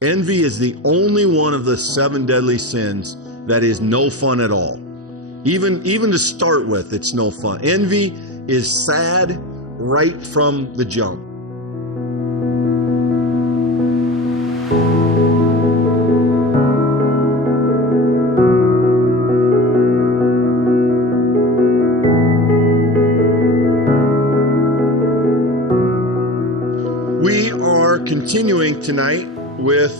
Envy is the only one of the 7 deadly sins that is no fun at all. Even to start with, it's no fun. Envy is sad right from the jump. We are continuing tonight with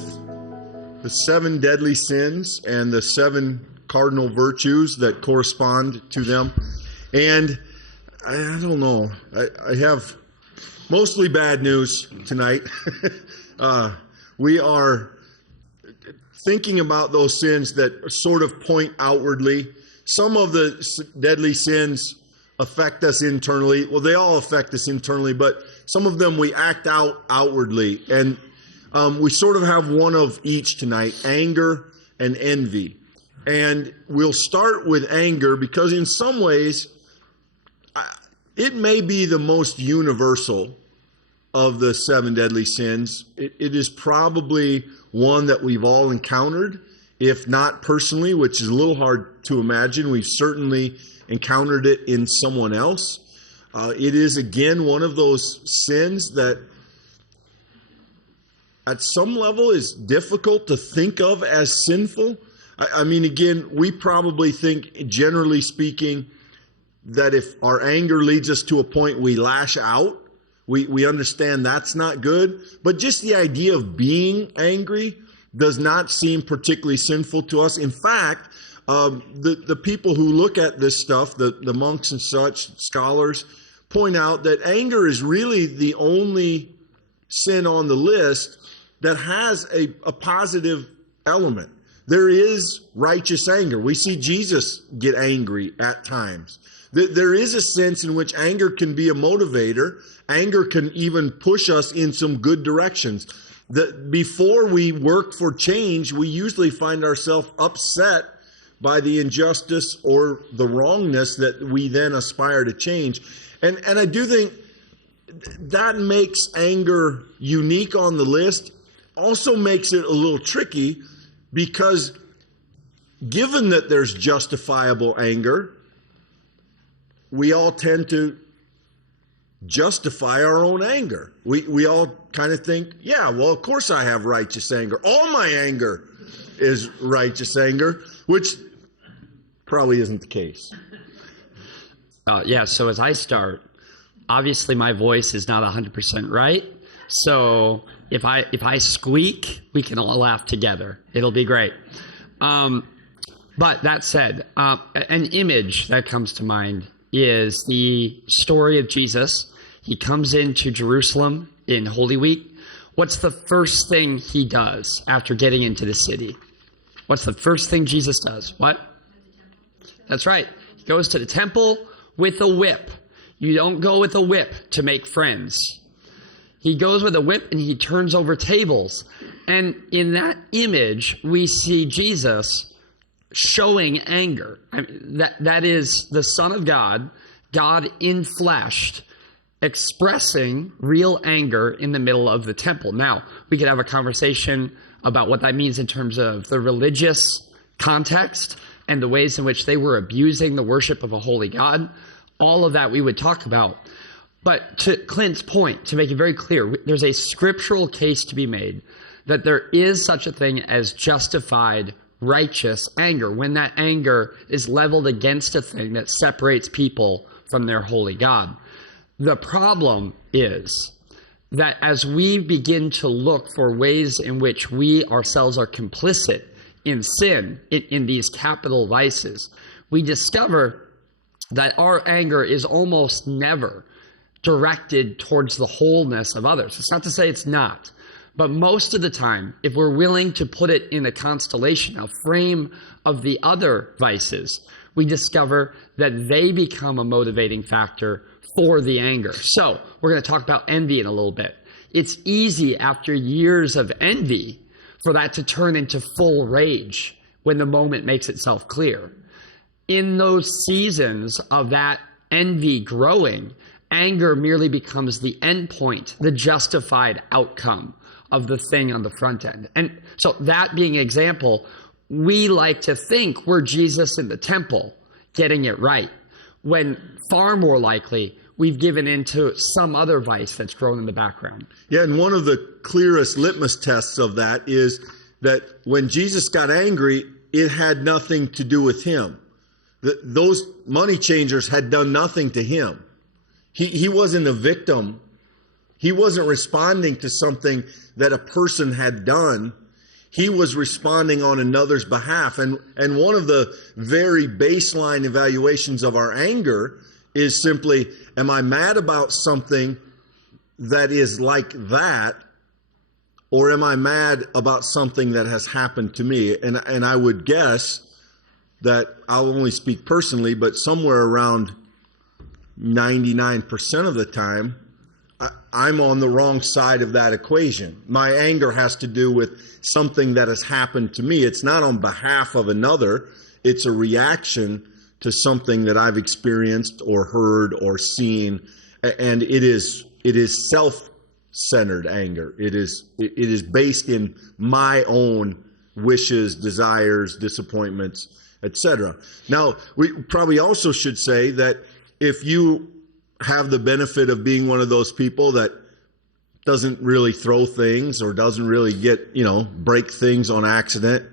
the 7 deadly sins and the 7 cardinal virtues that correspond to them. And I don't know, I have mostly bad news tonight. We are thinking about those sins that sort of point outwardly. Some of the deadly sins affect us internally. Well, they all affect us internally, but some of them we act out outwardly. And we sort of have one of each tonight, anger and envy. And we'll start with anger because in some ways, it may be the most universal of the 7 deadly sins. It is probably one that we've all encountered, if not personally, which is a little hard to imagine. We've certainly encountered it in someone else. It is, again, one of those sins that at some level is difficult to think of as sinful. I mean, again, we probably think, generally speaking, that if our anger leads us to a point we lash out, we understand that's not good. But just the idea of being angry does not seem particularly sinful to us. In fact, the people who look at this stuff, the monks and such, scholars, point out that anger is really the only sin on the list that has a positive element. There is righteous anger. We see Jesus get angry at times. There is a sense in which anger can be a motivator. Anger can even push us in some good directions. Before we work for change, we usually find ourselves upset by the injustice or the wrongness that we then aspire to change. And I do think that makes anger unique on the list. Also makes it a little tricky because given that there's justifiable anger, we all tend to justify our own anger. We all kind of think, yeah, well, of course I have righteous anger. All my anger is righteous anger, which probably isn't the case. So as I start, obviously my voice is not 100% right. So if I squeak, we can all laugh together. It'll be great. But that said, an image that comes to mind is the story of Jesus. He comes into Jerusalem in Holy Week. What's the first thing he does after getting into the city? What's the first thing Jesus does? What? That's right. He goes to the temple with a whip. You don't go with a whip to make friends. He goes with a whip and he turns over tables. And in that image, we see Jesus showing anger. I mean, that is the Son of God, God in flesh, expressing real anger in the middle of the temple. Now, we could have a conversation about what that means in terms of the religious context and the ways in which they were abusing the worship of a holy God. All of that we would talk about. But to Clint's point, to make it very clear, there's a scriptural case to be made that there is such a thing as justified righteous anger, when that anger is leveled against a thing that separates people from their holy God. The problem is that as we begin to look for ways in which we ourselves are complicit in sin, in these capital vices, we discover that our anger is almost never directed towards the wholeness of others. It's not to say it's not, but most of the time, if we're willing to put it in a constellation, a frame of the other vices, we discover that they become a motivating factor for the anger. So we're going to talk about envy in a little bit. It's easy after years of envy for that to turn into full rage when the moment makes itself clear. In those seasons of that envy growing, anger merely becomes the endpoint, the justified outcome of the thing on the front end. And so that being an example, we like to think we're Jesus in the temple getting it right, when far more likely we've given into some other vice that's grown in the background. Yeah, and one of the clearest litmus tests of that is that when Jesus got angry, it had nothing to do with him. Those money changers had done nothing to him. He wasn't a victim. He wasn't responding to something that a person had done. He was responding on another's behalf. And one of the very baseline evaluations of our anger is simply, am I mad about something that is like that, or am I mad about something that has happened to me? And I would guess that, I'll only speak personally, but somewhere around 99% of the time, I'm on the wrong side of that equation. My anger has to do with something that has happened to me. It's not on behalf of another. It's a reaction to something that I've experienced or heard or seen. And it is self-centered anger. It is based in my own wishes, desires, disappointments, etc. Now, we probably also should say that if you have the benefit of being one of those people that doesn't really throw things or doesn't really break things on accident.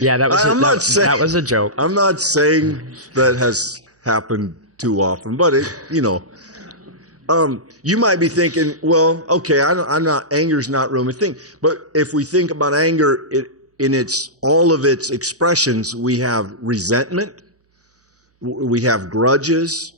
Yeah, that was a joke. I'm not saying that has happened too often, but you might be thinking, well, okay, anger's not really a thing. But if we think about anger in all of its expressions, we have resentment. We have grudges.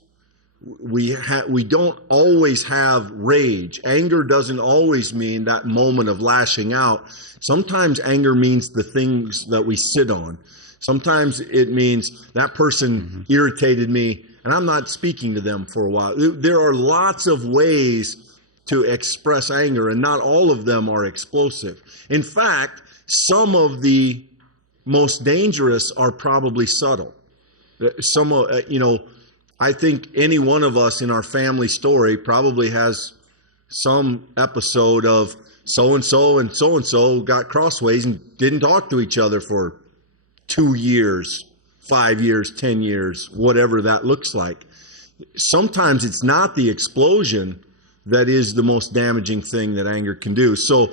We don't always have rage. Anger doesn't always mean that moment of lashing out. Sometimes anger means the things that we sit on. Sometimes it means that person irritated me and I'm not speaking to them for a while. There are lots of ways to express anger, and not all of them are explosive. In fact, some of the most dangerous are probably subtle. I think any one of us in our family story probably has some episode of so-and-so and so-and-so got crossways and didn't talk to each other for 2 years, 5 years, 10 years, whatever that looks like. Sometimes it's not the explosion that is the most damaging thing that anger can do. So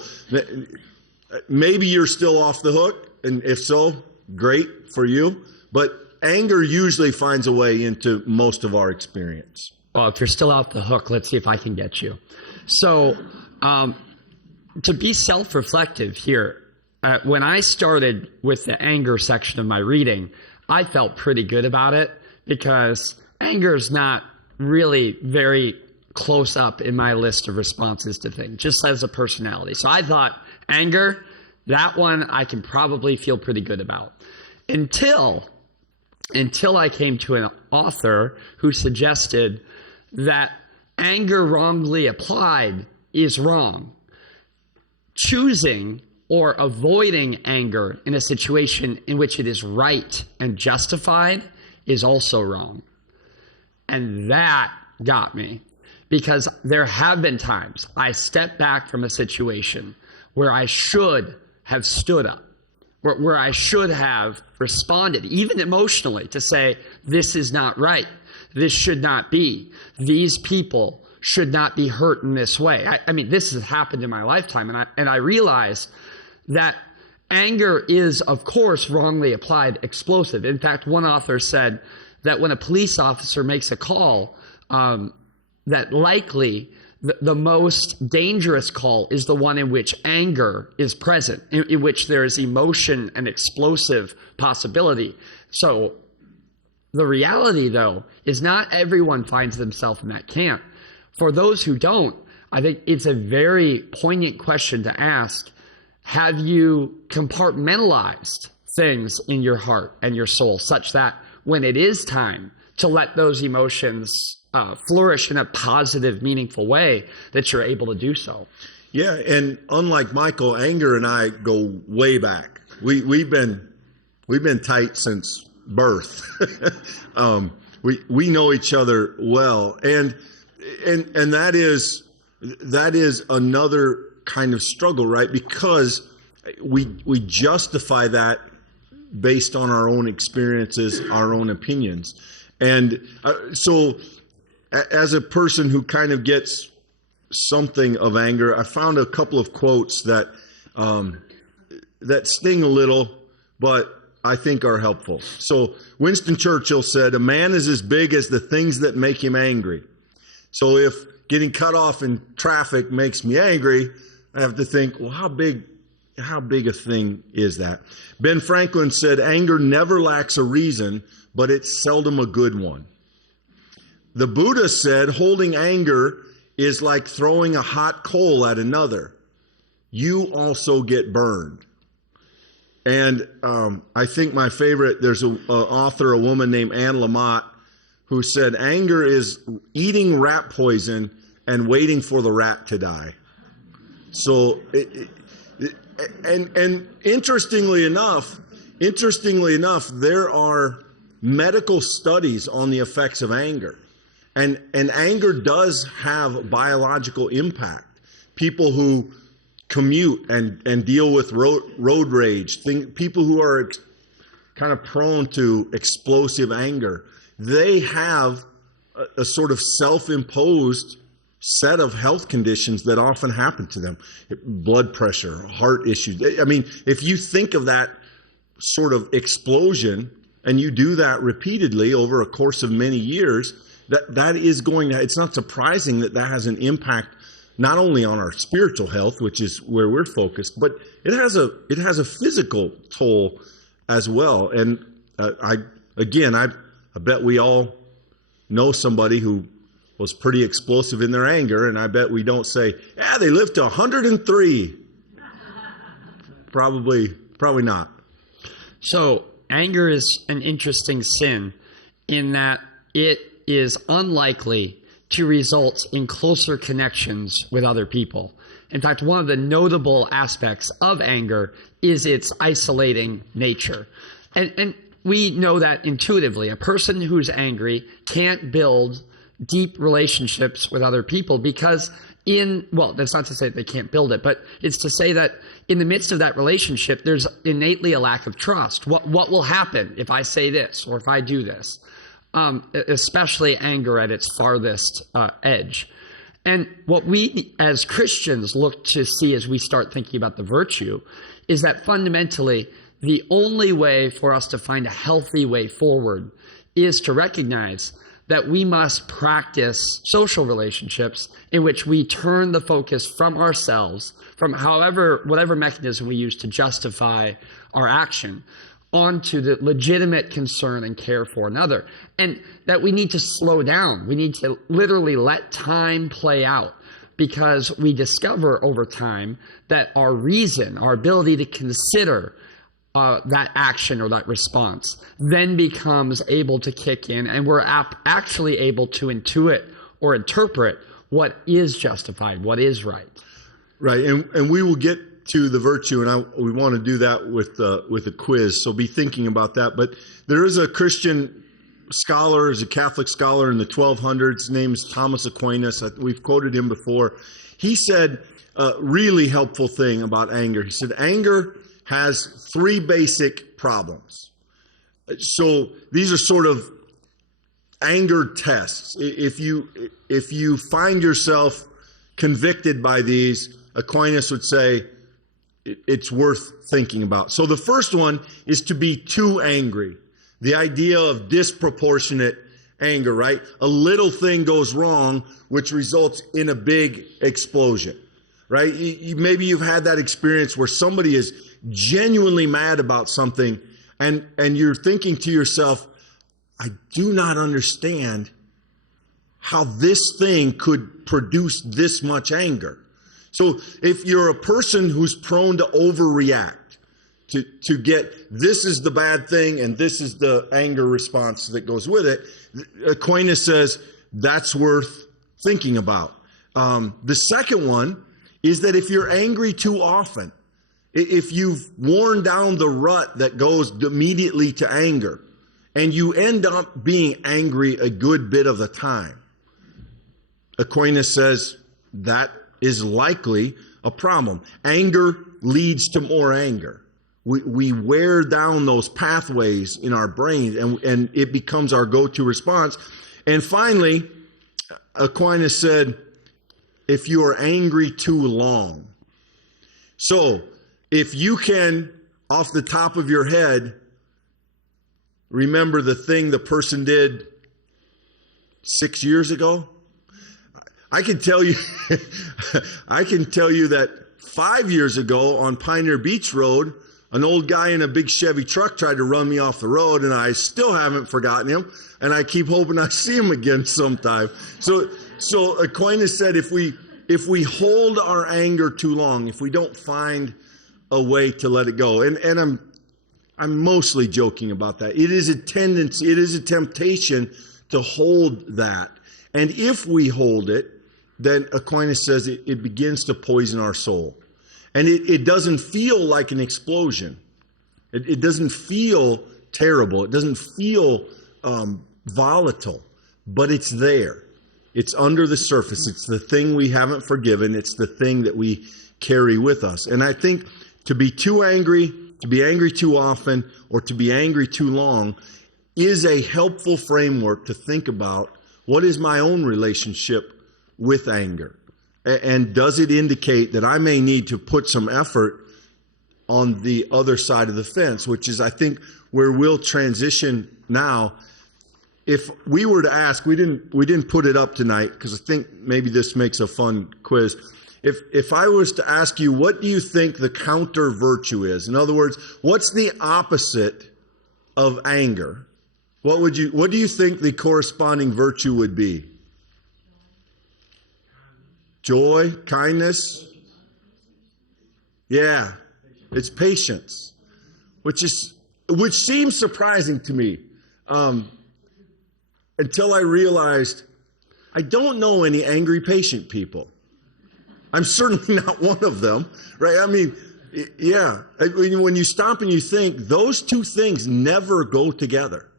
maybe you're still off the hook, and if so, great for you. But anger usually finds a way into most of our experience. Well, if you're still off the hook, let's see if I can get you. So, to be self-reflective here, when I started with the anger section of my reading, I felt pretty good about it because anger is not really very close up in my list of responses to things, just as a personality. So I thought, anger, that one I can probably feel pretty good about. Until I came to an author who suggested that anger wrongly applied is wrong. Choosing or avoiding anger in a situation in which it is right and justified is also wrong. And that got me, because there have been times I stepped back from a situation where I should have stood up, where I should have responded, even emotionally, to say, this is not right. This should not be. These people should not be hurt in this way. I mean, this has happened in my lifetime, and I realize that anger is, of course, wrongly applied explosive. In fact, one author said that when a police officer makes a call, that likely the most dangerous call is the one in which anger is present, in which there is emotion and explosive possibility. So the reality, though, is not everyone finds themselves in that camp. For those who don't, I think it's a very poignant question to ask. Have you compartmentalized things in your heart and your soul such that when it is time to let those emotions flourish in a positive, meaningful way, that you're able to do so? Yeah, and unlike Michael, anger and I go way back. We've been tight since birth. We know each other well, and that is that is another kind of struggle, right? Because we justify that based on our own experiences, our own opinions. And so as a person who kind of gets something of anger, I found a couple of quotes that that sting a little, but I think are helpful. So Winston Churchill said, "A man is as big as the things that make him angry." So if getting cut off in traffic makes me angry, I have to think, well, how big a thing is that? Ben Franklin said, "Anger never lacks a reason, but it's seldom a good one." The Buddha said, "Holding anger is like throwing a hot coal at another. You also get burned." And I think my favorite, there's an author, a woman named Anne Lamott, who said, "Anger is eating rat poison and waiting for the rat to die." So, and interestingly enough, there are medical studies on the effects of anger. And anger does have biological impact. People who commute and deal with road rage, people who are kind of prone to explosive anger, they have a sort of self-imposed set of health conditions that often happen to them. Blood pressure, heart issues. I mean, if you think of that sort of explosion and you do that repeatedly over a course of many years, that is going to, it's not surprising that has an impact not only on our spiritual health, which is where we're focused, but it has a physical toll as well. And I bet we all know somebody who was pretty explosive in their anger, and I bet we don't say, "Yeah, they lived to 103. Probably not. So anger is an interesting sin in that it is unlikely to result in closer connections with other people. In fact, one of the notable aspects of anger is its isolating nature. And we know that intuitively. A person who's angry can't build deep relationships with other people because that's not to say that they can't build it, but it's to say that in the midst of that relationship, there's innately a lack of trust. What will happen if I say this or if I do this? Especially anger at its farthest edge. And what we as Christians look to see as we start thinking about the virtue is that fundamentally the only way for us to find a healthy way forward is to recognize that we must practice social relationships in which we turn the focus from ourselves, from whatever mechanism we use to justify our action, onto the legitimate concern and care for another. And that we need to slow down. We need to literally let time play out, because we discover over time that our reason, our ability to consider that action or that response then becomes able to kick in, and we're actually able to intuit or interpret what is justified, what is right. Right, and we will get to the virtue, and we want to do that with a quiz, so be thinking about that. But there is a Christian scholar, is a Catholic scholar in the 1200s. His name is Thomas Aquinas. We've quoted him before. He said a really helpful thing about anger. He said, anger has three basic problems. So these are sort of anger tests. If you find yourself convicted by these, Aquinas would say it's worth thinking about. So the first one is to be too angry. The idea of disproportionate anger, right? A little thing goes wrong, which results in a big explosion, right? Maybe you've had that experience where somebody is genuinely mad about something, and you're thinking to yourself, I do not understand how this thing could produce this much anger. So if you're a person who's prone to overreact, to get this is the bad thing and this is the anger response that goes with it, Aquinas says that's worth thinking about. The second one is that if you're angry too often, if you've worn down the rut that goes immediately to anger, and you end up being angry a good bit of the time, Aquinas says that is likely a problem. Anger leads to more anger. We wear down those pathways in our brains, and it becomes our go-to response. And finally, Aquinas said, if you are angry too long. So, if you can, off the top of your head, remember the thing the person did 6 years ago, I can tell you, that 5 years ago on Pioneer Beach Road, an old guy in a big Chevy truck tried to run me off the road, and I still haven't forgotten him, and I keep hoping I see him again sometime. So Aquinas said, if we hold our anger too long, if we don't find a way to let it go, and I'm mostly joking about that. It is a tendency, it is a temptation to hold that, and if we hold it, then Aquinas says it begins to poison our soul. And it doesn't feel like an explosion. It doesn't feel terrible. It doesn't feel volatile, but it's there. It's under the surface. It's the thing we haven't forgiven. It's the thing that we carry with us. And I think to be too angry, to be angry too often, or to be angry too long is a helpful framework to think about what is my own relationship with anger. And does it indicate that I may need to put some effort on the other side of the fence, which is, I think, where we'll transition now. If we were to ask, we didn't put it up tonight because I think maybe this makes a fun quiz. If I was to ask you, what do you think the counter virtue is? In other words, what's the opposite of anger? What do you think the corresponding virtue would be? Joy, kindness. Yeah, it's patience, which seems surprising to me, until I realized I don't know any angry patient people. I'm certainly not one of them, right? I mean, yeah. When you stop and you think, those two things never go together.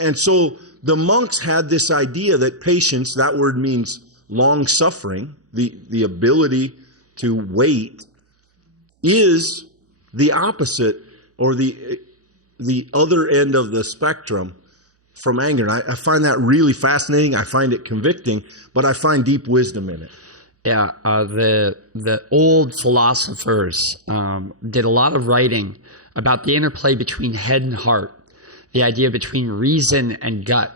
And so the monks had this idea that patience, that word means long suffering, the ability to wait, is the opposite or the other end of the spectrum from anger. And I find that really fascinating. I find it convicting, but I find deep wisdom in it. Yeah, the old philosophers did a lot of writing about the interplay between head and heart, the idea between reason and gut.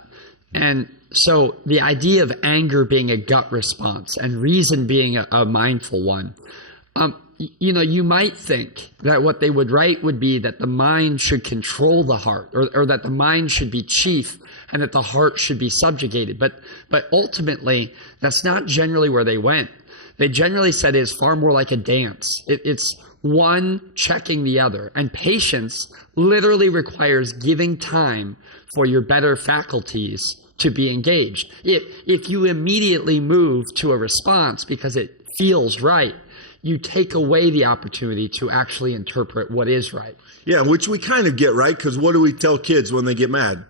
And so the idea of anger being a gut response and reason being a mindful one, you might think that what they would write would be that the mind should control the heart, or that the mind should be chief and that the heart should be subjugated. But ultimately, that's not generally where they went. They generally said it's far more like a dance. It's one checking the other. And patience literally requires giving time for your better faculties to be engaged. If you immediately move to a response because it feels right, you take away the opportunity to actually interpret what is right. Yeah, which we kind of get, right? Because what do we tell kids when they get mad?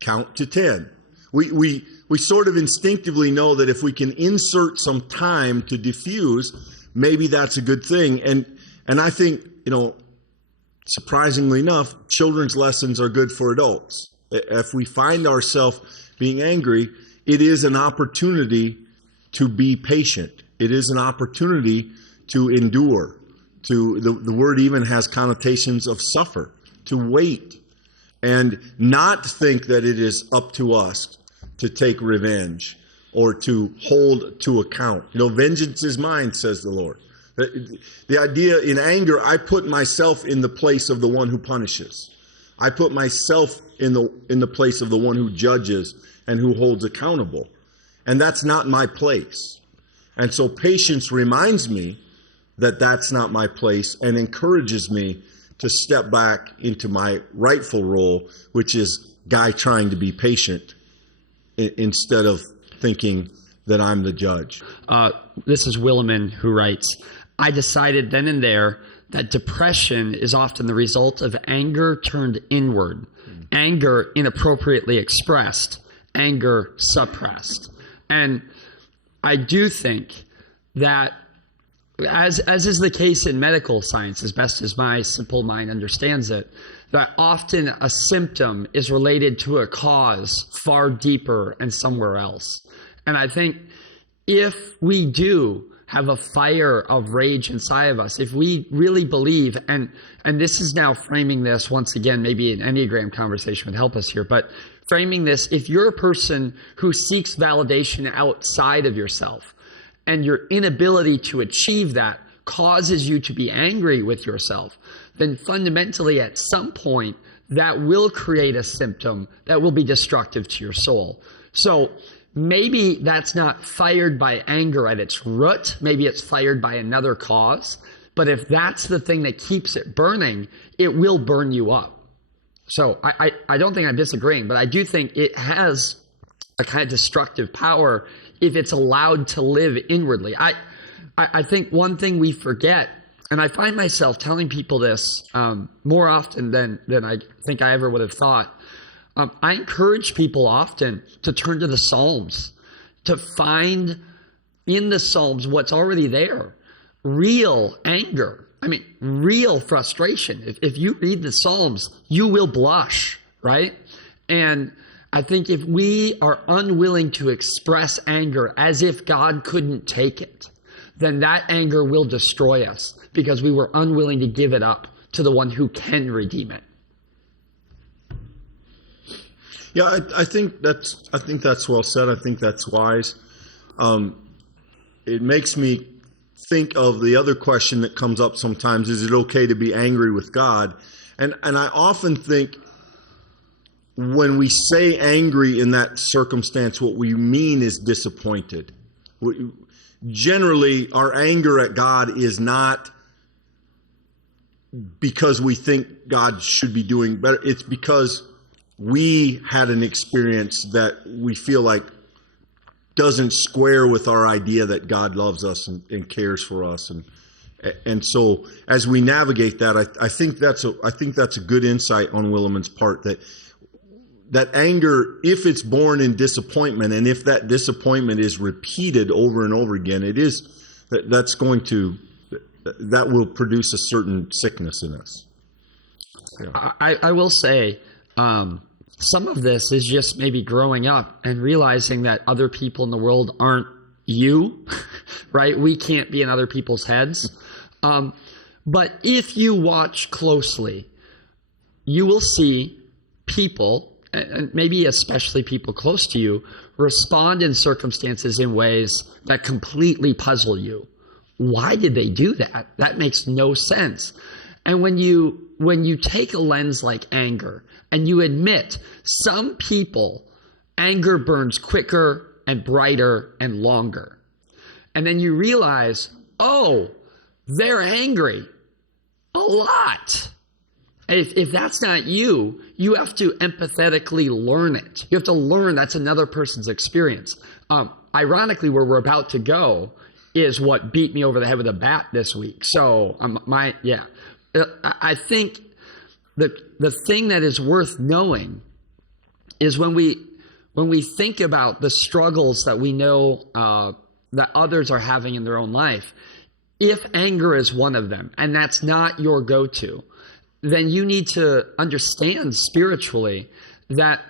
Count to 10. We sort of instinctively know that if we can insert some time to diffuse, maybe that's a good thing. And I think, surprisingly enough, children's lessons are good for adults. If we find ourselves being angry, it is an opportunity to be patient. It is an opportunity to endure. The word even has connotations of suffer, to wait, and not think that it is up to us to take revenge or to hold to account. Vengeance is mine, says the Lord. The idea in anger, I put myself in the place of the one who punishes. I put myself in the place of the one who judges and who holds accountable. And that's not my place. And so patience reminds me that that's not my place and encourages me to step back into my rightful role, which is guy trying to be patient instead of thinking that I'm the judge. This is Williman who writes, I decided then and there that depression is often the result of anger turned inward, anger inappropriately expressed, anger suppressed. And I do think that, as is the case in medical science, as best as my simple mind understands it, that often a symptom is related to a cause far deeper and somewhere else. And I think if we do have a fire of rage inside of us, if we really believe, and this is now framing this once again, maybe an Enneagram conversation would help us here, but framing this, if you're a person who seeks validation outside of yourself, and your inability to achieve that causes you to be angry with yourself, then fundamentally at some point that will create a symptom that will be destructive to your soul. So maybe that's not fired by anger at its root. Maybe it's fired by another cause. But if that's the thing that keeps it burning, it will burn you up. So I don't think I'm disagreeing, but I do think it has a kind of destructive power if it's allowed to live inwardly. I think one thing we forget, and I find myself telling people this more often than I think I ever would have thought. I encourage people often to turn to the Psalms, to find in the Psalms what's already there. Real anger. I mean, real frustration. If you read the Psalms, you will blush, right? And I think if we are unwilling to express anger as if God couldn't take it, then that anger will destroy us because we were unwilling to give it up to the one who can redeem it. Yeah, I think that's well said. I think that's wise. It makes me think of the other question that comes up sometimes: is it okay to be angry with God? And I often think when we say angry in that circumstance, what we mean is disappointed. Generally, our anger at God is not because we think God should be doing better. It's because we had an experience that we feel like doesn't square with our idea that God loves us and cares for us. And so as we navigate that, I think that's a good insight on Williman's part, that anger, if it's born in disappointment, and if that disappointment is repeated over and over again, that will produce a certain sickness in us. Yeah. I will say, some of this is just maybe growing up and realizing that other people in the world aren't you, right? We can't be in other people's heads. But if you watch closely, you will see people, and maybe especially people close to you, respond in circumstances in ways that completely puzzle you. Why did they do that? That makes no sense. And when you take a lens like anger and you admit some people, anger burns quicker and brighter and longer. And then you realize, oh, they're angry a lot. If that's not you, you have to empathetically learn it. You have to learn that's another person's experience. Ironically, where we're about to go is what beat me over the head with a bat this week. So I think the thing that is worth knowing is when we think about the struggles that we know that others are having in their own life, if anger is one of them, and that's not your go-to, then you need to understand spiritually that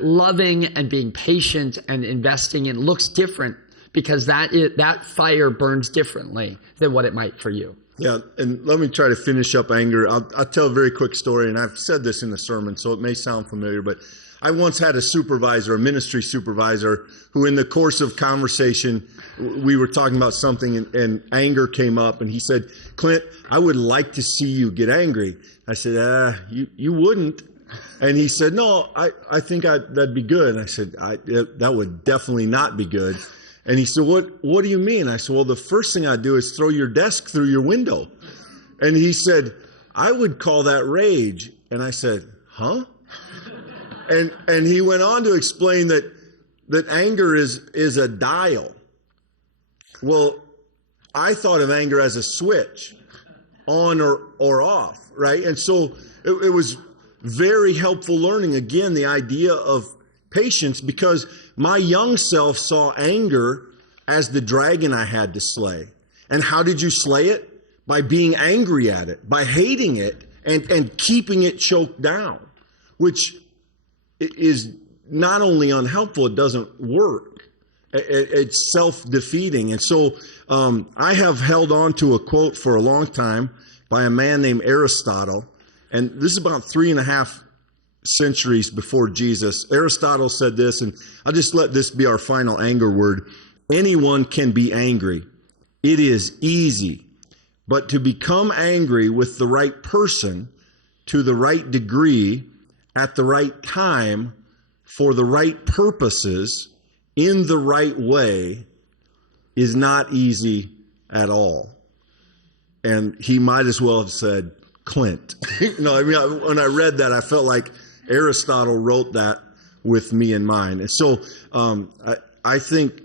loving and being patient and investing in looks different because that fire burns differently than what it might for you. Yeah, and let me try to finish up anger. I'll tell a very quick story, and I've said this in the sermon, so it may sound familiar, but I once had a ministry supervisor, who in the course of conversation, we were talking about something and anger came up, and he said, "Clint, I would like to see you get angry." I said, you wouldn't. And he said, "No, I think that'd be good." And I said, that would definitely not be good. And he said, what do you mean? I said, well, the first thing I'd do is throw your desk through your window. And he said, I would call that rage. And I said, huh? And he went on to explain that anger is a dial. Well, I thought of anger as a switch, on or off, right? And so it was very helpful learning, again, the idea of patience, because my young self saw anger as the dragon I had to slay. And how did you slay it? By being angry at it, by hating it, and keeping it choked down, which is not only unhelpful, it doesn't work. It's self-defeating. And so I have held on to a quote for a long time by a man named Aristotle. And this is about 3.5 centuries before Jesus. Aristotle said this, and I'll just let this be our final anger word. Anyone can be angry. It is easy. But to become angry with the right person, to the right degree, at the right time, for the right purposes, in the right way, is not easy at all. And he might as well have said Clint. When I read that, I felt like Aristotle wrote that with me in mind. And so I think,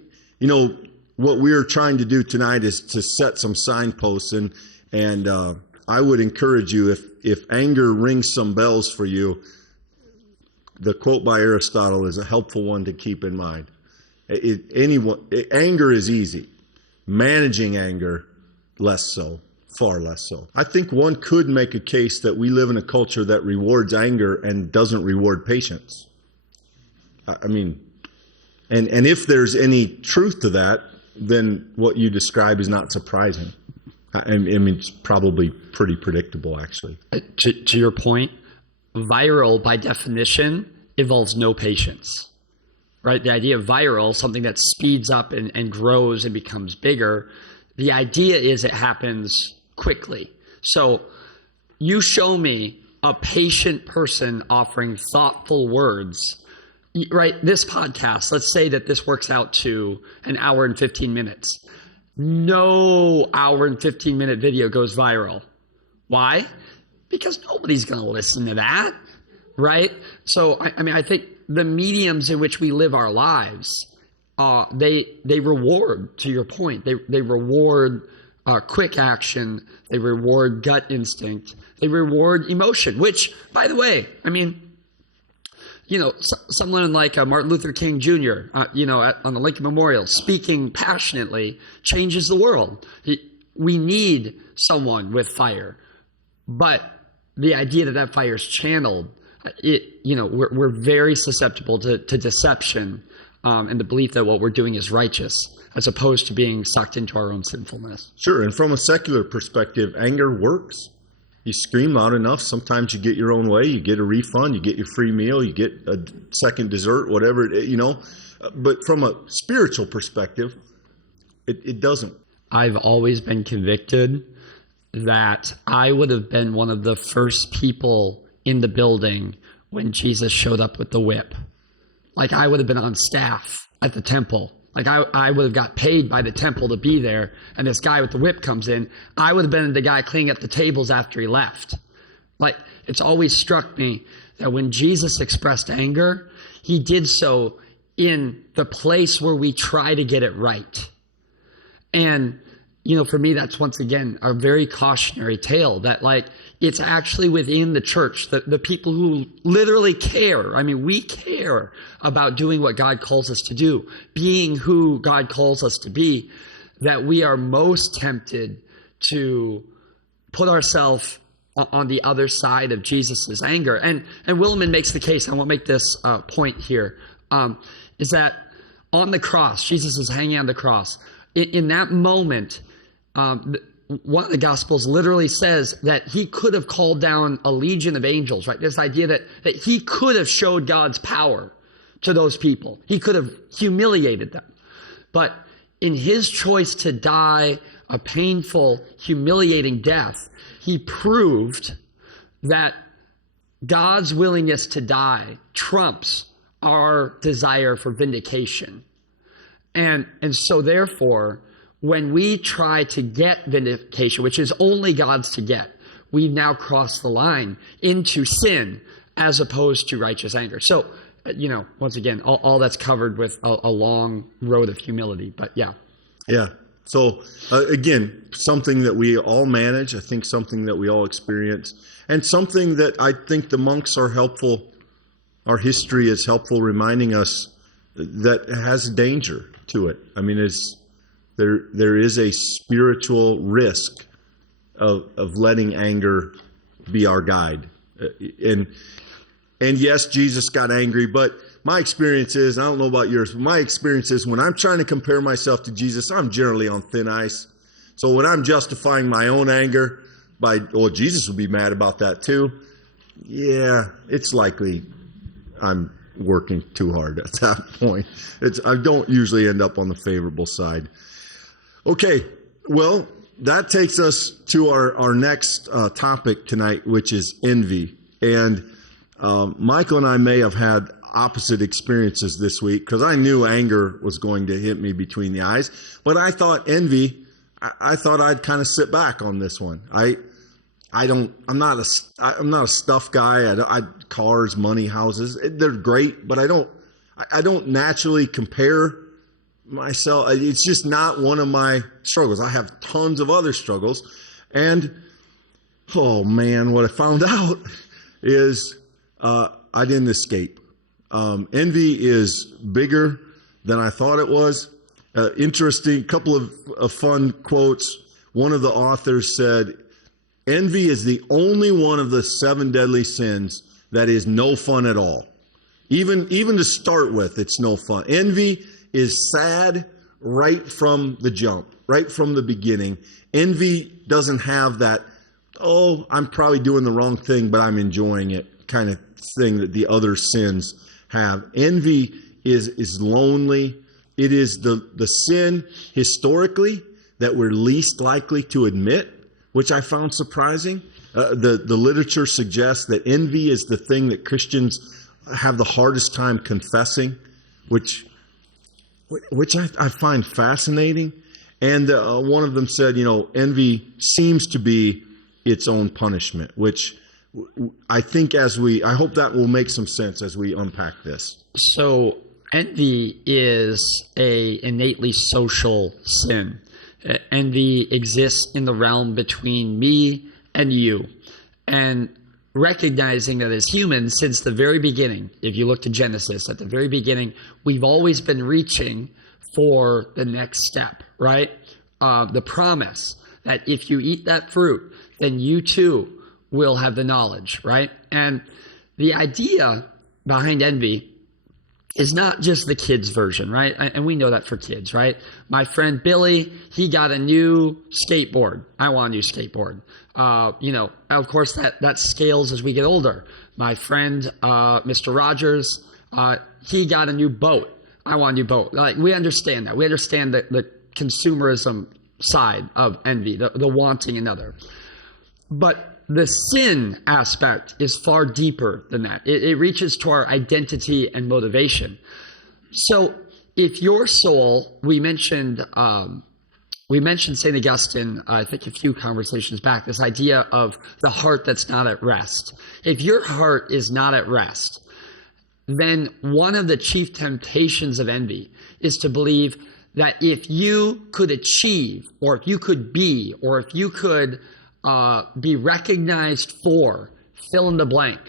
what we are trying to do tonight is to set some signposts. And I would encourage you, if anger rings some bells for you, the quote by Aristotle is a helpful one to keep in mind. Anger is easy. Managing anger, less so, far less so. I think one could make a case that we live in a culture that rewards anger and doesn't reward patience. And if there's any truth to that, then what you describe is not surprising. It's probably pretty predictable, actually. To your point, viral, by definition, involves no patience, right? The idea of viral, something that speeds up and grows and becomes bigger, the idea is it happens quickly. So you show me a patient person offering thoughtful words, right? This podcast, let's say that this works out to an hour and 15 minutes. No hour and 15-minute video goes viral. Why? Because nobody's going to listen to that, right? So, I think the mediums in which we live our lives, they reward, to your point, they reward quick action, they reward gut instinct, they reward emotion, which, by the way, someone like Martin Luther King Jr., on the Lincoln Memorial, speaking passionately changes the world. We need someone with fire. But the idea that fire is channeled, we're very susceptible to deception and the belief that what we're doing is righteous, as opposed to being sucked into our own sinfulness. Sure, and from a secular perspective, anger works. You scream loud enough, sometimes you get your own way, you get a refund, you get your free meal, you get a second dessert, whatever, But from a spiritual perspective, it doesn't. I've always been convicted that I would have been one of the first people in the building when Jesus showed up with the whip. Like, I would have been on staff at the temple. Like, I would have got paid by the temple to be there, and this guy with the whip comes in. I would have been the guy cleaning up the tables after he left. Like, it's always struck me that when Jesus expressed anger, he did so in the place where we try to get it right. And, for me, that's once again a very cautionary tale that, it's actually within the church, the people who literally care. We care about doing what God calls us to do, being who God calls us to be, that we are most tempted to put ourselves on the other side of Jesus's anger. And Williman makes the case, I won't make this point here, is that on the cross, Jesus is hanging on the cross. In that moment, one of the Gospels literally says that he could have called down a legion of angels, right? This idea that he could have showed God's power to those people. He could have humiliated them. But in his choice to die a painful, humiliating death, he proved that God's willingness to die trumps our desire for vindication. And so therefore, when we try to get vindication, which is only God's to get, we've now crossed the line into sin as opposed to righteous anger. So, once again, all that's covered with a long road of humility. But yeah. Yeah. So, again, something that we all manage, I think something that we all experience, and something that I think the monks are helpful, our history is helpful reminding us that it has danger to it. there is a spiritual risk of letting anger be our guide. And yes, Jesus got angry, but my experience is, I don't know about yours, but my experience is when I'm trying to compare myself to Jesus, I'm generally on thin ice. So when I'm justifying my own anger by, well, Jesus would be mad about that too. Yeah, it's likely I'm working too hard at that point. I don't usually end up on the favorable side. Okay, well, that takes us to our next topic tonight, which is envy. And Michael and I may have had opposite experiences this week because I knew anger was going to hit me between the eyes. But I thought envy, I thought I'd kind of sit back on this one. I'm not a stuff guy. Cars, money, houses, they're great, but I don't naturally compare myself. It's just not one of my struggles. I have tons of other struggles. And oh man, what I found out is I didn't escape. Envy is bigger than I thought it was. Interesting, couple of fun quotes. One of the authors said, envy is the only one of the 7 deadly sins that is no fun at all. Even to start with, it's no fun. Envy is sad right from the jump, right from the beginning. Envy doesn't have that, oh, I'm probably doing the wrong thing, but I'm enjoying it kind of thing that the other sins have. Envy is lonely. It is the sin historically that we're least likely to admit, which I found surprising. The literature suggests that envy is the thing that Christians have the hardest time confessing, which I find fascinating. And one of them said, envy seems to be its own punishment, which I think I hope that will make some sense as we unpack this. So envy is a innately social sin. Envy exists in the realm between me and you. And recognizing that as humans, since the very beginning, if you look to Genesis, at the very beginning, we've always been reaching for the next step, right? The promise that if you eat that fruit, then you too will have the knowledge, right? And the idea behind envy is not just the kids' version, right? And we know that for kids, right? My friend Billy, he got a new skateboard. I want a new skateboard. Of course, that scales as we get older. My friend, Mr. Rogers, he got a new boat. I want a new boat. Like, we understand that. We understand the consumerism side of envy, the wanting another. But the sin aspect is far deeper than that. It reaches to our identity and motivation. So if your soul, we mentioned St. Augustine, I think a few conversations back, this idea of the heart that's not at rest. If your heart is not at rest, then one of the chief temptations of envy is to believe that if you could achieve, or if you could be, or if you could be recognized for, fill in the blank,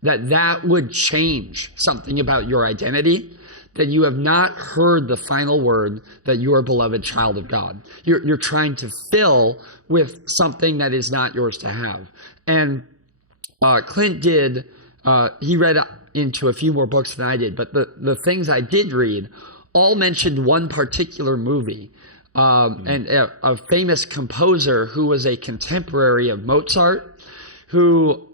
that would change something about your identity, that you have not heard the final word that you are a beloved child of God. You're trying to fill with something that is not yours to have. And Clint did, he read into a few more books than I did, but the things I did read all mentioned one particular movie. And a famous composer who was a contemporary of Mozart, who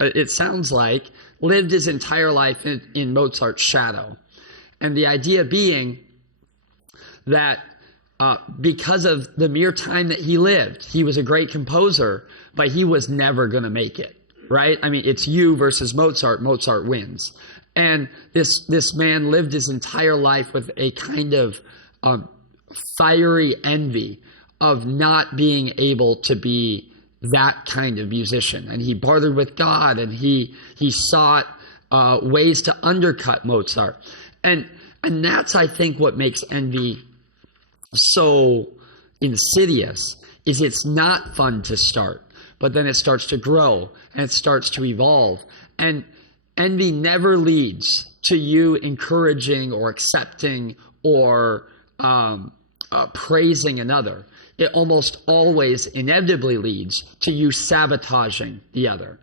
it sounds like lived his entire life in Mozart's shadow. And the idea being that because of the mere time that he lived, he was a great composer, but he was never going to make it, right? I mean, it's you versus Mozart. Mozart wins. And this man lived his entire life with a kind of fiery envy of not being able to be that kind of musician. And he bartered with God, and he sought ways to undercut Mozart. And that's, I think, what makes envy so insidious, is it's not fun to start, but then it starts to grow and it starts to evolve. And envy never leads to you encouraging or accepting or praising another, it almost always inevitably leads to you sabotaging the other.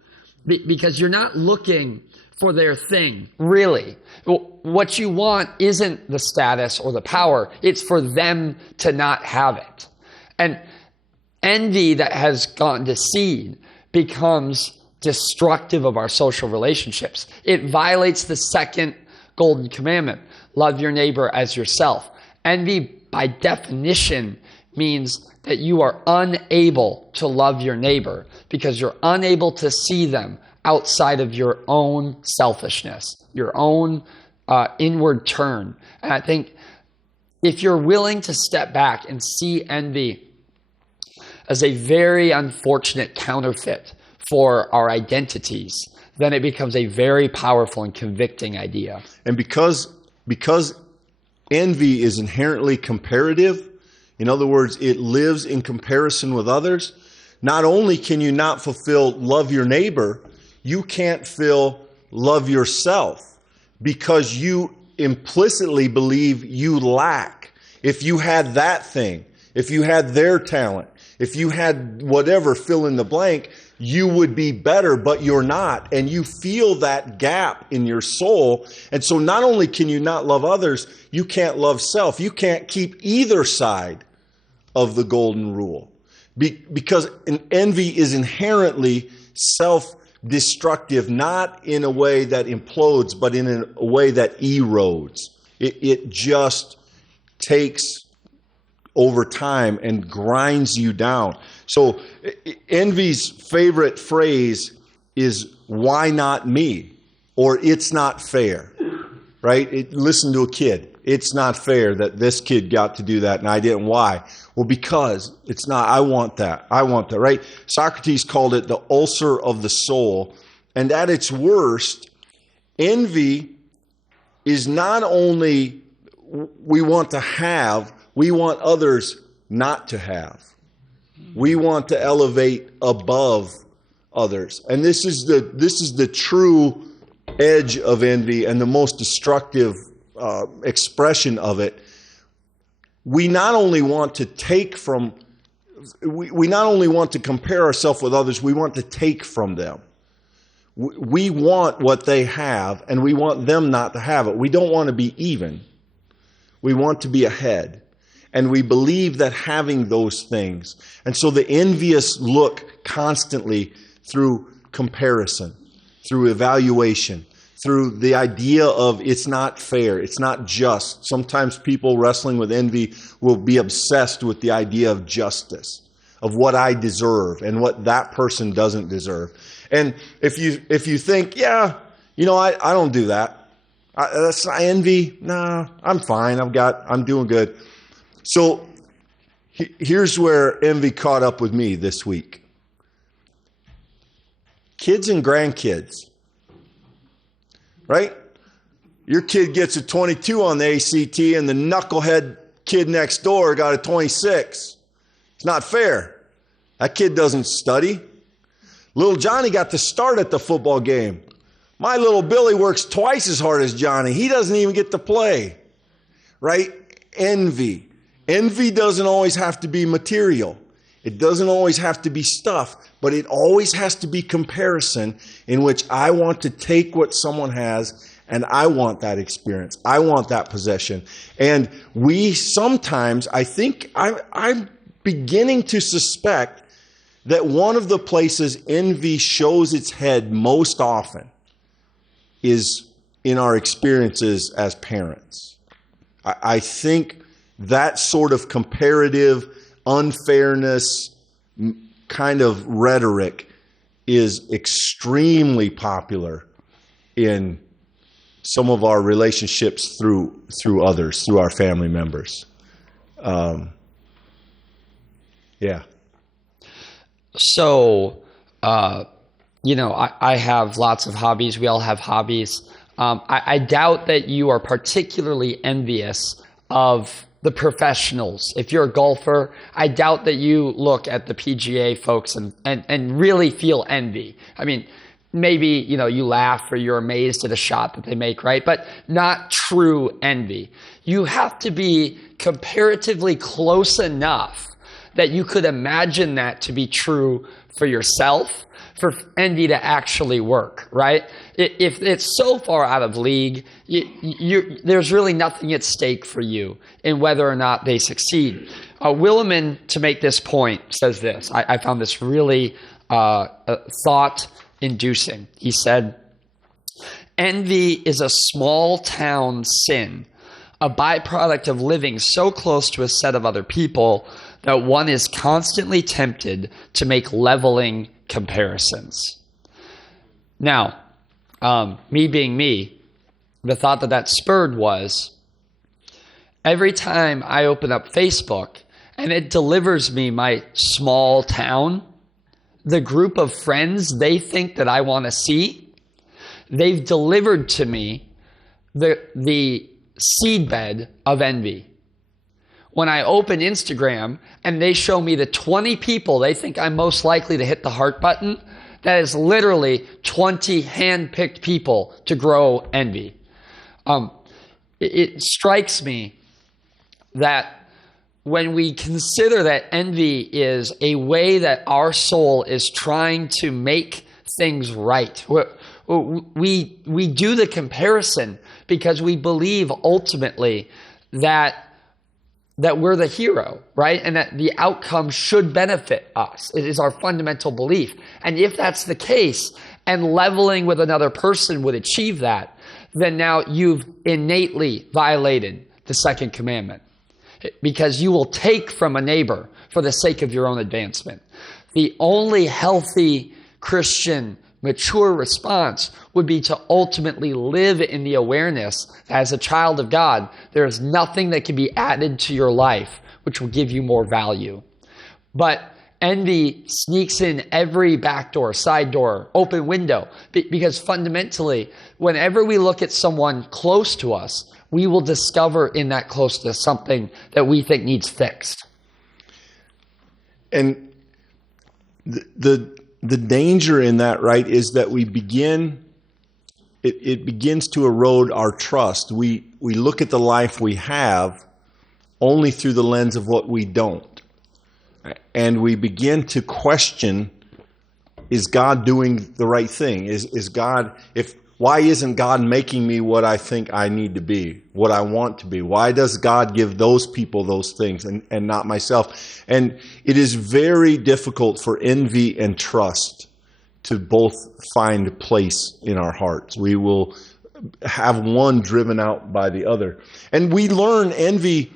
Because you're not looking for their thing, really. What you want isn't the status or the power. It's for them to not have it. And envy that has gone to seed becomes destructive of our social relationships. It violates the second golden commandment, love your neighbor as yourself. Envy, by definition, means that you are unable to love your neighbor because you're unable to see them outside of your own selfishness, your own inward turn. And I think if you're willing to step back and see envy as a very unfortunate counterfeit for our identities, then it becomes a very powerful and convicting idea. And because envy is inherently comparative, in other words, it lives in comparison with others, not only can you not fulfill love your neighbor, you can't feel love yourself because you implicitly believe you lack. If you had that thing, if you had their talent, if you had whatever, fill in the blank, you would be better, but you're not. And you feel that gap in your soul. And so not only can you not love others, you can't love self. You can't keep either side of the golden rule. Because envy is inherently self-destructive, not in a way that implodes, but in a way that erodes. It just takes over time and grinds you down. So envy's favorite phrase is, why not me? Or it's not fair, right? Listen to a kid. It's not fair that this kid got to do that and I didn't. Why? Well, because it's not. I want that, right? Socrates called it the ulcer of the soul. And at its worst, envy is not only we want to have, we want others not to have. We want to elevate above others. And this is the true edge of envy and the most destructive expression of it. We not only want to take from, we not only want to compare ourselves with others, we want to take from them. We want what they have, and we want them not to have it. We don't want to be even. We want to be ahead. And we believe that having those things. And so the envious look constantly through comparison, through evaluation, through the idea of it's not fair, it's not just. Sometimes people wrestling with envy will be obsessed with the idea of justice, of what I deserve and what that person doesn't deserve. And if you think, yeah, I don't do that. That's not envy. Nah, I'm fine. I'm doing good. So here's where envy caught up with me this week. Kids and grandkids, right? Your kid gets a 22 on the ACT and the knucklehead kid next door got a 26. It's not fair. That kid doesn't study. Little Johnny got to start at the football game. My little Billy works twice as hard as Johnny. He doesn't even get to play, right? Envy. Envy doesn't always have to be material. It doesn't always have to be stuff, but it always has to be comparison in which I want to take what someone has and I want that experience. I want that possession. And we sometimes, I think, I'm beginning to suspect that one of the places envy shows its head most often is in our experiences as parents. I think that sort of comparative unfairness kind of rhetoric is extremely popular in some of our relationships through others, through our family members. Yeah. So, I have lots of hobbies. We all have hobbies. I doubt that you are particularly envious of the professionals. If you're a golfer, I doubt that you look at the PGA folks and really feel envy. I mean, maybe, you laugh or you're amazed at a shot that they make, right? But not true envy. You have to be comparatively close enough that you could imagine that to be true for yourself, for envy to actually work, right? If it's so far out of league, there's really nothing at stake for you in whether or not they succeed. Williman, to make this point, says this. I found this really thought-inducing. He said, envy is a small-town sin, a byproduct of living so close to a set of other people that one is constantly tempted to make leveling comparisons. Now, me being me, the thought that spurred was, every time I open up Facebook and it delivers me my small town, the group of friends they think that I want to see, they've delivered to me the seedbed of envy. When I open Instagram and they show me the 20 people they think I'm most likely to hit the heart button, that is literally 20 hand-picked people to grow envy. It strikes me that when we consider that envy is a way that our soul is trying to make things right, we do the comparison because we believe ultimately that we're the hero, right? And that the outcome should benefit us. It is our fundamental belief. And if that's the case, and leveling with another person would achieve that, then now you've innately violated the second commandment. Because you will take from a neighbor for the sake of your own advancement. The only healthy Christian mature response would be to ultimately live in the awareness that as a child of God, there is nothing that can be added to your life which will give you more value. But envy sneaks in every back door, side door, open window, because fundamentally, whenever we look at someone close to us, we will discover in that closeness something that we think needs fixed. And the danger in that, right, is that it begins to erode our trust. We look at the life we have only through the lens of what we don't. And we begin to question, is God doing the right thing? Why isn't God making me what I think I need to be, what I want to be? Why does God give those people those things and not myself? And it is very difficult for envy and trust to both find a place in our hearts. We will have one driven out by the other. And we learn envy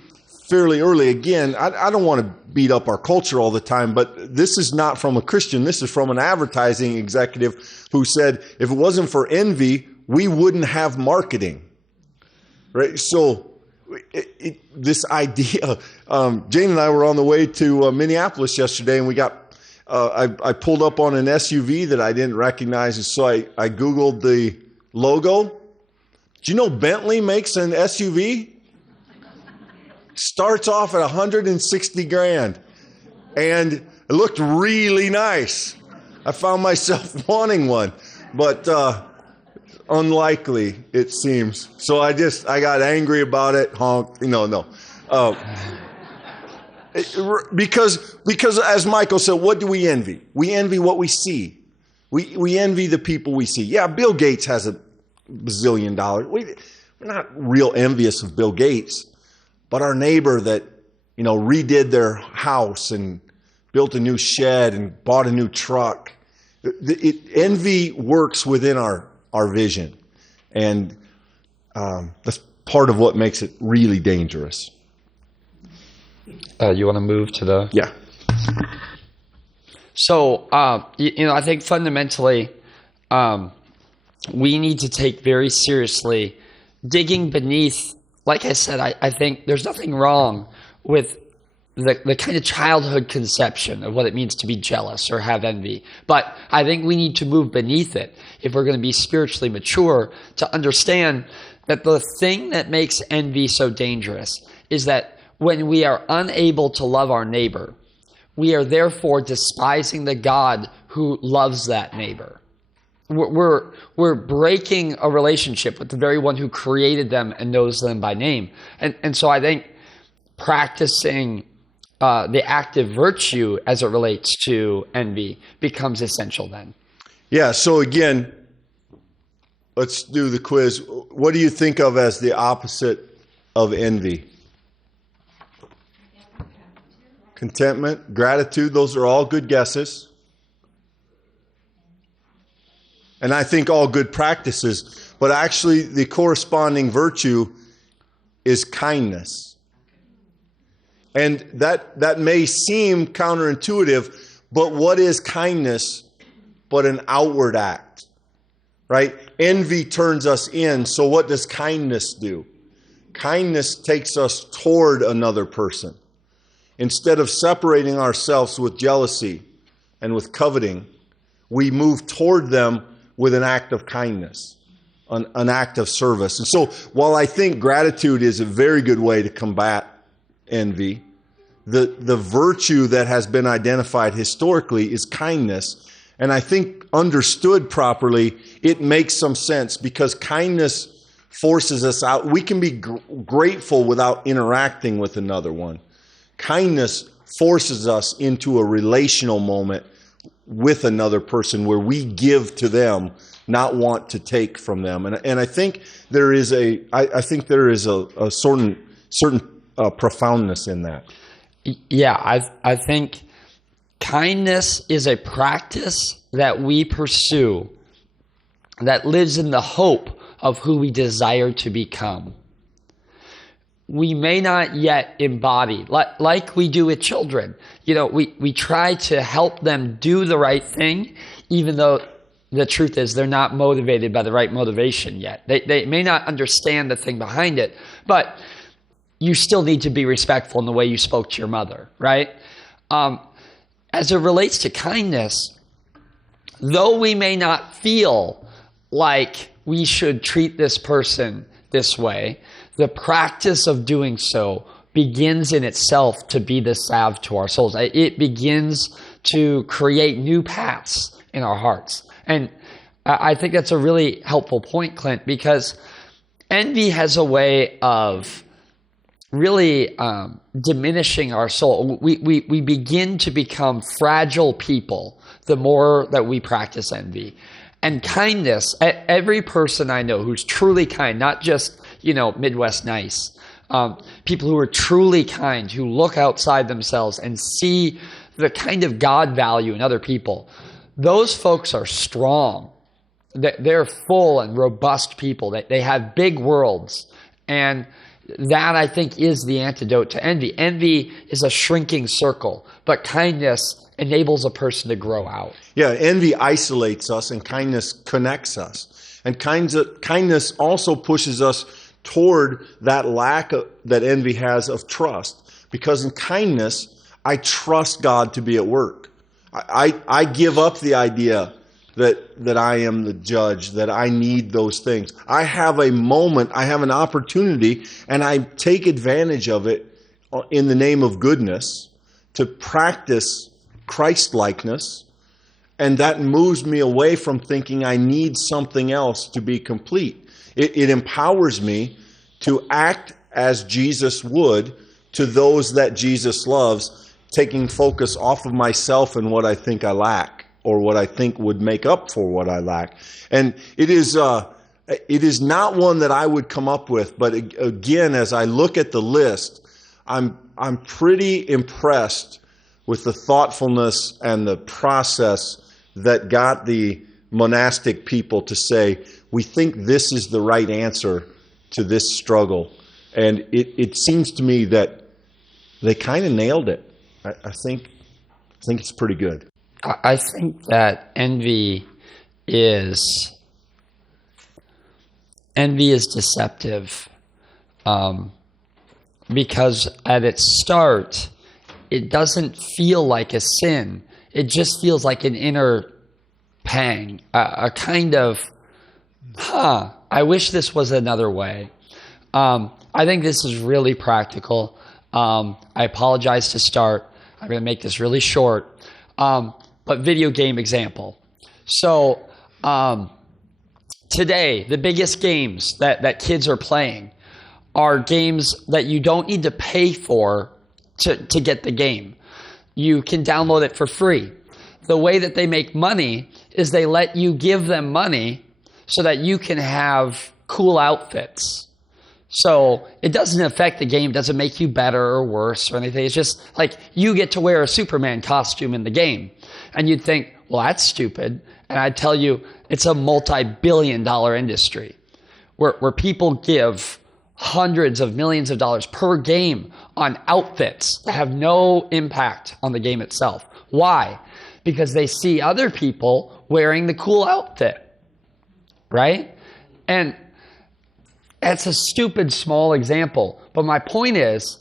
fairly early. Again, I don't want to beat up our culture all the time, but this is not from a Christian. This is from an advertising executive who said, if it wasn't for envy, we wouldn't have marketing. Right? So this idea, Jane and I were on the way to Minneapolis yesterday, and we got, I pulled up on an SUV that I didn't recognize, and so I Googled the logo. Do you know Bentley makes an SUV? Starts off at $160,000, and it looked really nice. I found myself wanting one, but unlikely it seems. So I got angry about it. Honked. No. Because as Michael said, what do we envy? We envy what we see. We envy the people we see. Yeah, Bill Gates has $1 bazillion. We're not real envious of Bill Gates. But our neighbor that, redid their house and built a new shed and bought a new truck, envy works within our vision. And that's part of what makes it really dangerous. You want to move to the... Yeah. So, I think fundamentally, we need to take very seriously digging beneath. Like I said, I think there's nothing wrong with the kind of childhood conception of what it means to be jealous or have envy. But I think we need to move beneath it if we're going to be spiritually mature to understand that the thing that makes envy so dangerous is that when we are unable to love our neighbor, we are therefore despising the God who loves that neighbor. we're breaking a relationship with the very one who created them and knows them by name. And so I think practicing the active virtue as it relates to envy becomes essential then. Yeah, so again, let's do the quiz. What do you think of as the opposite of envy? Contentment, gratitude, those are all good guesses. And I think all good practices, but actually the corresponding virtue is kindness. And that may seem counterintuitive, but what is kindness but an outward act, right? Envy turns us in, so what does kindness do? Kindness takes us toward another person. Instead of separating ourselves with jealousy and with coveting, we move toward them with an act of kindness, an act of service. And so while I think gratitude is a very good way to combat envy, the virtue that has been identified historically is kindness. And I think understood properly, it makes some sense because kindness forces us out. We can be grateful without interacting with another one. Kindness forces us into a relational moment with another person where we give to them, not want to take from them. And I think there is a certain profoundness in that. Yeah, I think kindness is a practice that we pursue that lives in the hope of who we desire to become. We may not yet embody, like we do with children. You know, we try to help them do the right thing, even though the truth is they're not motivated by the right motivation yet. They may not understand the thing behind it, but you still need to be respectful in the way you spoke to your mother, right? As it relates to kindness, though we may not feel like we should treat this person this way, the practice of doing so begins in itself to be the salve to our souls. It begins to create new paths in our hearts. And I think that's a really helpful point, Clint, because envy has a way of really diminishing our soul. We begin to become fragile people the more that we practice envy. And kindness, every person I know who's truly kind, not just, Midwest nice, people who are truly kind, who look outside themselves and see the kind of God value in other people, those folks are strong. They're full and robust people. They have big worlds. And that, I think, is the antidote to envy. Envy is a shrinking circle, but kindness enables a person to grow out. Yeah, envy isolates us and kindness connects us. And kindness also pushes us toward that lack that envy has of trust. Because in kindness, I trust God to be at work. I give up the idea that I am the judge, that I need those things. I have a moment, I have an opportunity, and I take advantage of it in the name of goodness to practice Christ-likeness, and that moves me away from thinking I need something else to be complete. It empowers me to act as Jesus would to those that Jesus loves, taking focus off of myself and what I think I lack, or what I think would make up for what I lack. And it is not one that I would come up with, but again, as I look at the list, I'm pretty impressed with the thoughtfulness and the process that got the monastic people to say, we think this is the right answer to this struggle. And it seems to me that they kind of nailed it. I think it's pretty good. I think that envy is deceptive because at its start, it doesn't feel like a sin. It just feels like an inner pang, a kind of, I wish this was another way. I think this is really practical. I apologize to start. I'm going to make this really short. But video game example. So Today, the biggest games that kids are playing are games that you don't need to pay for to get the game. You can download it for free. The way that they make money is they let you give them money so that you can have cool outfits. So it doesn't affect the game, doesn't make you better or worse or anything. It's just like you get to wear a Superman costume in the game. And you'd think, well, that's stupid. And I'd tell you, it's a multi-billion-dollar industry where people give hundreds of millions of dollars per game on outfits that have no impact on the game itself. Why? Because they see other people wearing the cool outfit, right? And that's a stupid small example. But my point is,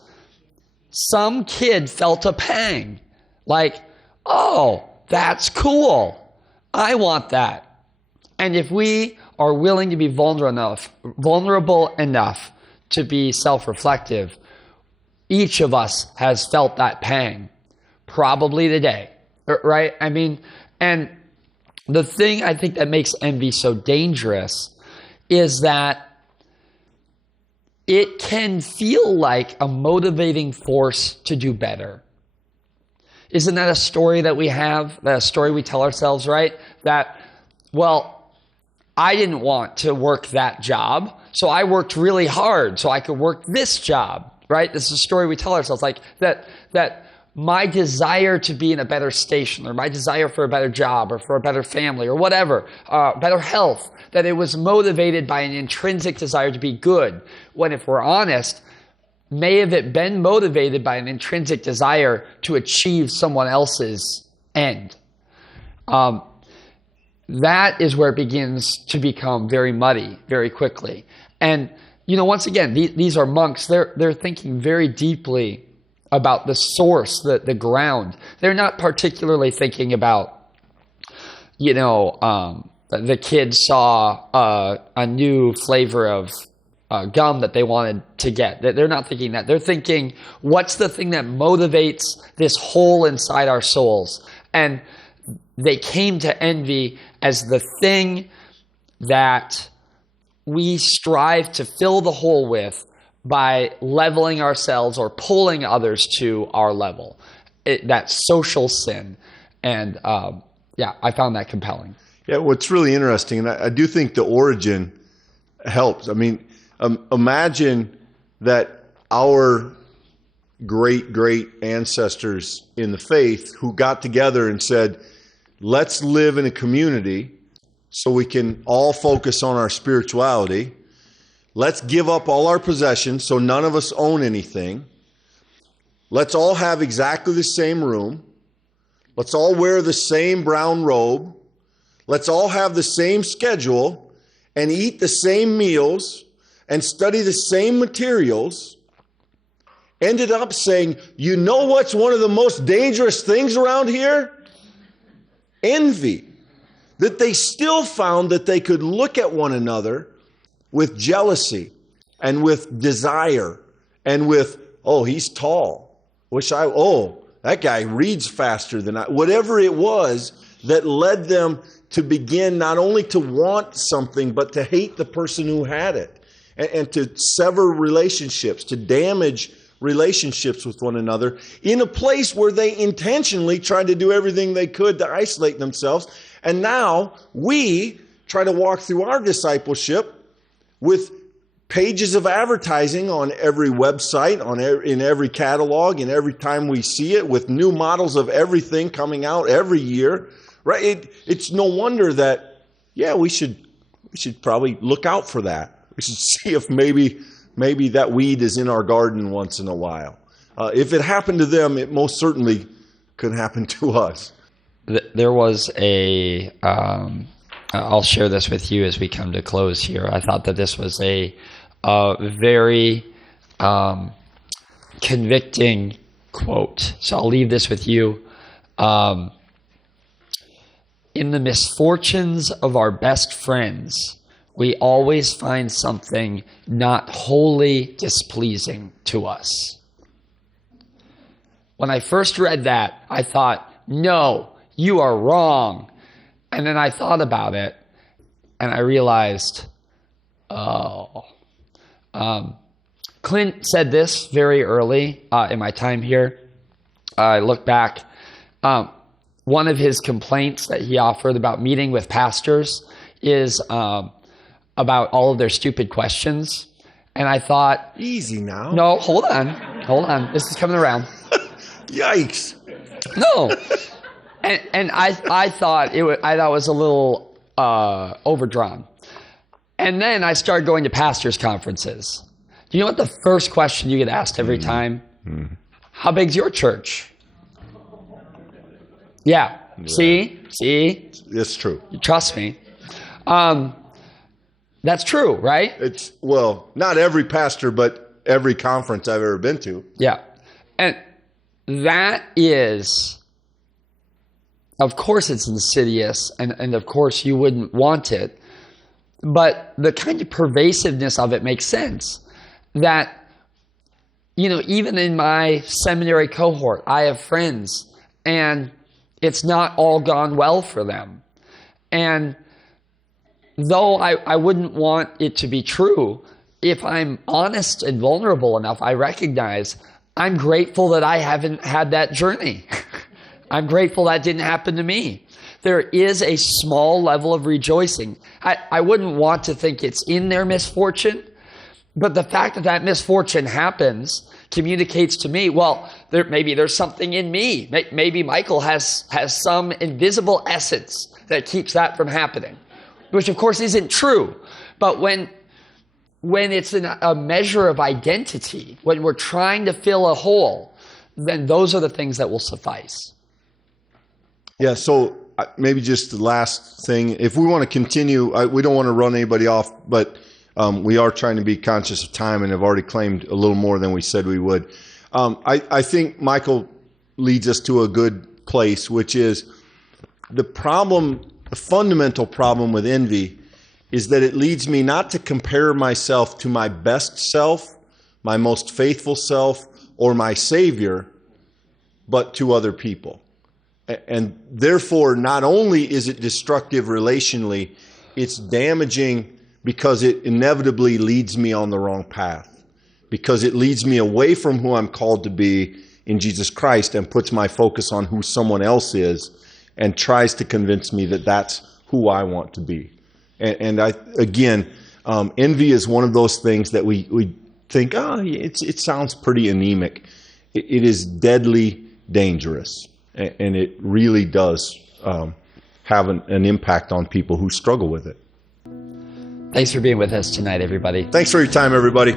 some kid felt a pang. Like, oh, that's cool. I want that. And if we are willing to be vulnerable enough to be self-reflective, each of us has felt that pang, probably today, right? I mean, and the thing I think that makes envy so dangerous is that it can feel like a motivating force to do better. Isn't that a story that we have, that a story we tell ourselves, right? That, well, I didn't want to work that job, so I worked really hard so I could work this job, right? This is a story we tell ourselves, like that my desire to be in a better station, or my desire for a better job, or for a better family, or whatever, better health, that it was motivated by an intrinsic desire to be good, when if we're honest, may have it been motivated by an intrinsic desire to achieve someone else's end. That is where it begins to become very muddy very quickly. And, once again, these are monks. They're thinking very deeply about the source, the ground. They're not particularly thinking about, the kids saw a new flavor of gum that they wanted to get. They're not thinking that. They're thinking, what's the thing that motivates this hole inside our souls? And they came to envy as the thing that we strive to fill the hole with by leveling ourselves or pulling others to our level. That social sin. And I found that compelling. Yeah, what's really interesting, and I do think the origin helps. I mean, imagine that our great ancestors in the faith who got together and said, let's live in a community so we can all focus on our spirituality. Let's give up all our possessions so none of us own anything. Let's all have exactly the same room. Let's all wear the same brown robe. Let's all have the same schedule and eat the same meals and study the same materials. Ended up saying, you know what's one of the most dangerous things around here? Envy. That they still found that they could look at one another with jealousy and with desire and with, oh, he's tall. That guy reads faster than I. Whatever it was that led them to begin not only to want something, but to hate the person who had it and to sever relationships, to damage relationships with one another in a place where they intentionally tried to do everything they could to isolate themselves. And now we try to walk through our discipleship with pages of advertising on every website, in every catalog, and every time we see it, with new models of everything coming out every year. Right? It's no wonder that, we should probably look out for that. We should see if maybe that weed is in our garden once in a while. If it happened to them, it most certainly could happen to us. There was I'll share this with you as we come to close here. I thought that this was a very convicting quote. So I'll leave this with you. In the misfortunes of our best friends, we always find something not wholly displeasing to us. When I first read that, I thought, no, you are wrong. And then I thought about it, and I realized, Clint said this very early in my time here. I look back. One of his complaints that he offered about meeting with pastors is about all of their stupid questions. And I thought, easy now. No, hold on. This is coming around. Yikes. No. And I thought it was a little overdrawn. And then I started going to pastors' conferences. Do you know what the first question you get asked every time? How big's your church? Yeah. See? It's true. You trust me. That's true, right? It's, well, not every pastor, but every conference I've ever been to. Yeah. And that is, of course it's insidious, and of course you wouldn't want it, but the kind of pervasiveness of it makes sense. That, even in my seminary cohort, I have friends, and it's not all gone well for them. And though I wouldn't want it to be true, if I'm honest and vulnerable enough, I recognize I'm grateful that I haven't had that journey. I'm grateful that didn't happen to me. There is a small level of rejoicing. I wouldn't want to think it's in their misfortune, but the fact that that misfortune happens communicates to me, well, maybe there's something in me. Maybe Michael has some invisible essence that keeps that from happening, which of course isn't true. But when it's a measure of identity, when we're trying to fill a hole, then those are the things that will suffice. Yeah, so maybe just the last thing. If we want to continue, we don't want to run anybody off, but we are trying to be conscious of time and have already claimed a little more than we said we would. I think Michael leads us to a good place, which is the fundamental problem with envy is that it leads me not to compare myself to my best self, my most faithful self, or my Savior, but to other people. And therefore, not only is it destructive relationally, it's damaging because it inevitably leads me on the wrong path, because it leads me away from who I'm called to be in Jesus Christ and puts my focus on who someone else is and tries to convince me that that's who I want to be. And envy is one of those things that we think, it sounds pretty anemic. It is deadly dangerous, and it really does have an impact on people who struggle with it. Thanks for being with us tonight, everybody. Thanks for your time, everybody.